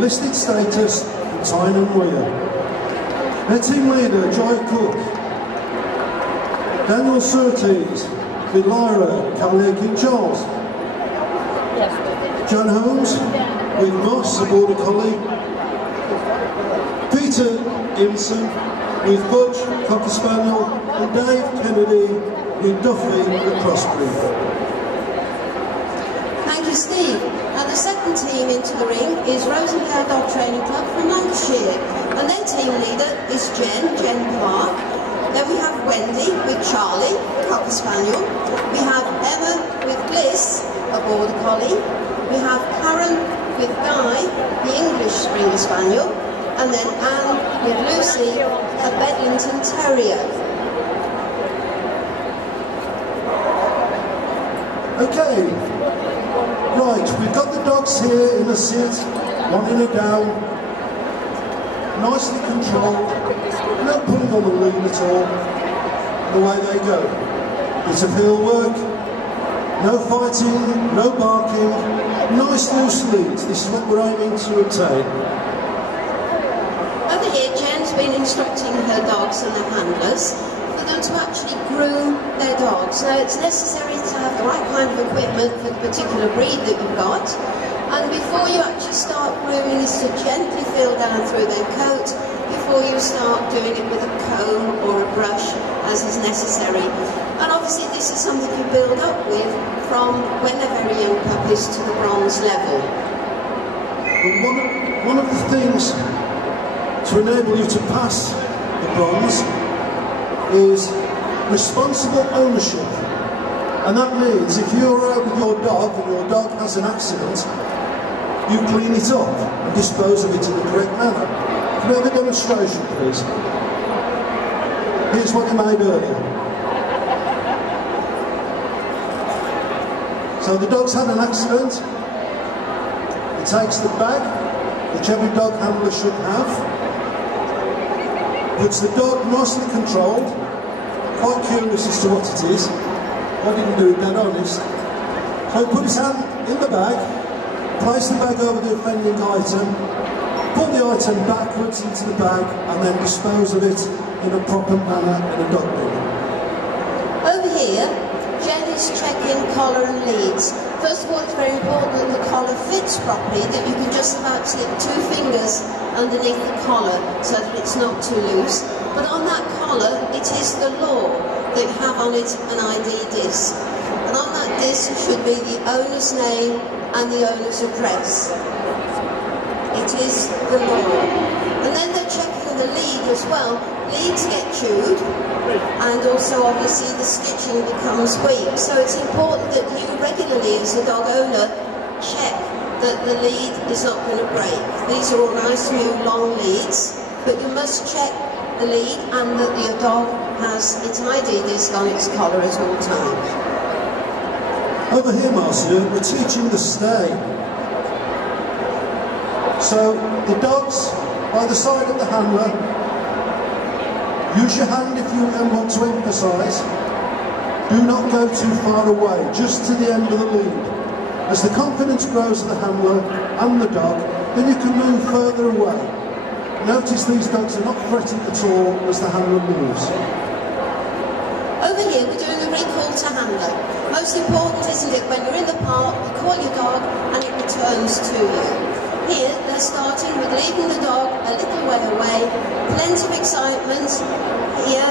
listed status in Tyne and Weir. Their team leader, Joy Cook. Daniel Surtees with Lyra Crufts Charles. John Holmes with Moss, a Border Collie. Peter Imson with Butch, Cocker Spaniel, and Dave Kennedy with Duffy, the Cross Breed. Thank you, Steve. Now the second team into the ring is Rosendale Dog Training Club from Lancashire, and their team leader is Jen Clark. Then we have Wendy with Charlie, Cocker Spaniel. We have Emma with Bliss, a Border Collie. We have Karen with Guy, the English Springer Spaniel. And then Anne with Lucy, a Bedlington Terrier. Okay, right, we've got the dogs here in a sit, one in a down, nicely controlled, no pulling on the lead at all, the way they go. Bit of heel work, no fighting, no barking, nice loose leads. This is what we're aiming to obtain. Over here, Jen's been instructing her dogs and their handlers for them to actually groom their dogs. Now, it's necessary to have the right kind of equipment for the particular breed that you've got. And before you actually start grooming is to gently feel down through their coat before you start doing it with a comb or a brush as is necessary. And obviously this is something you build up with from when they're very young puppies to the bronze level. One of the things to enable you to pass the bronze is responsible ownership. And that means if you're out with your dog and your dog has an accident, you clean it up and dispose of it in the correct manner. Can we have a demonstration, please? Here's what you made earlier. So the dog's had an accident. He takes the bag, which every dog handler should have, puts the dog nicely controlled. Quite curious as to what it is. I didn't do it, dead honest. So he put his hand in the bag, place the bag over the offending item, pull the item backwards into the bag, and then dispose of it in a proper manner in a dog bin. Over here, Jen is checking collar and leads. First of all, it's very important that the collar fits properly, that you can just about slip 2 fingers underneath the collar so that it's not too loose. But on that collar, it is the law that you have on it an ID disc. And on that disc should be the owner's name and the owner's address. It is the law. And then they're checking the lead as well. Leads get chewed, and also obviously the stitching becomes weak. So it's important that you regularly, as a dog owner, check that the lead is not going to break. These are all nice new long leads, but you must check the lead and that your dog has its ID disc on its collar at all times. Over here, Marcia, we're teaching the stay. So the dogs by the side of the handler, use your hand if you want to emphasise. Do not go too far away, just to the end of the lead. As the confidence grows of the handler and the dog, then you can move further away. Notice these dogs are not threatened at all as the handler moves. Over here we're doing a recall to handler. Most important, isn't it, when you're in the park, you call your dog and it returns to you. Here they're starting with leaving the dog a little way away, plenty of excitement here.